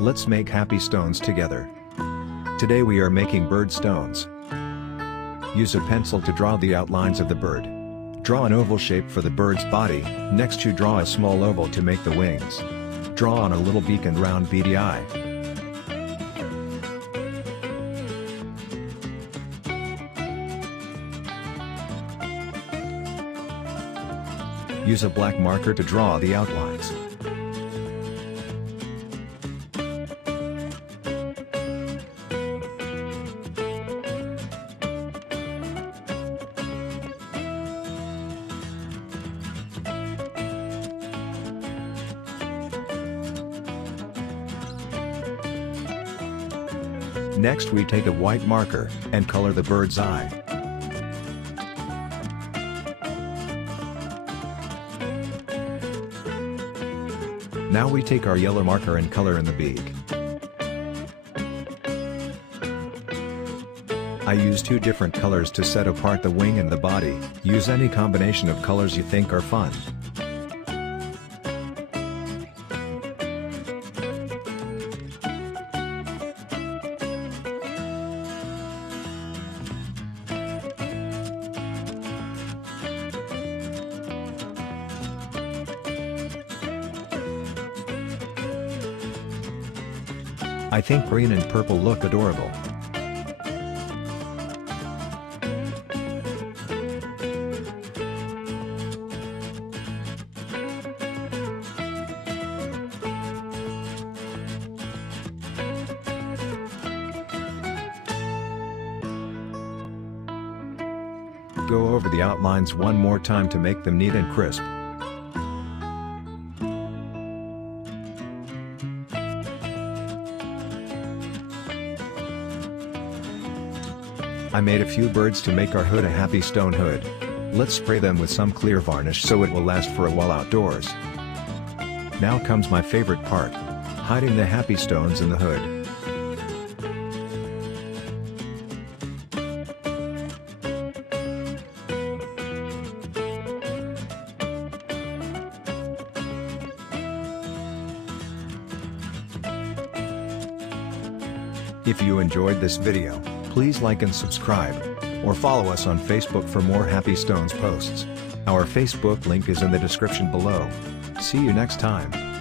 Let's make happy stones together. Today we are making bird stones. Use a pencil to draw the outlines of the bird. Draw an oval shape for the bird's body, next you draw a small oval to make the wings. Draw on a little beak and round beady eye. Use a black marker to draw the outlines. Next we take a white marker, and color the bird's eye. Now we take our yellow marker and color in the beak. I use two different colors to set apart the wing and the body. Use any combination of colors you think are fun. I think green and purple look adorable. Go over the outlines one more time to make them neat and crisp. I made a few birds to make our hood a happy stone hood. Let's spray them with some clear varnish so it will last for a while outdoors. Now comes my favorite part: hiding the happy stones in the hood. If you enjoyed this video, please like and subscribe, or follow us on Facebook for more Happy Stones posts. Our Facebook link is in the description below. See you next time.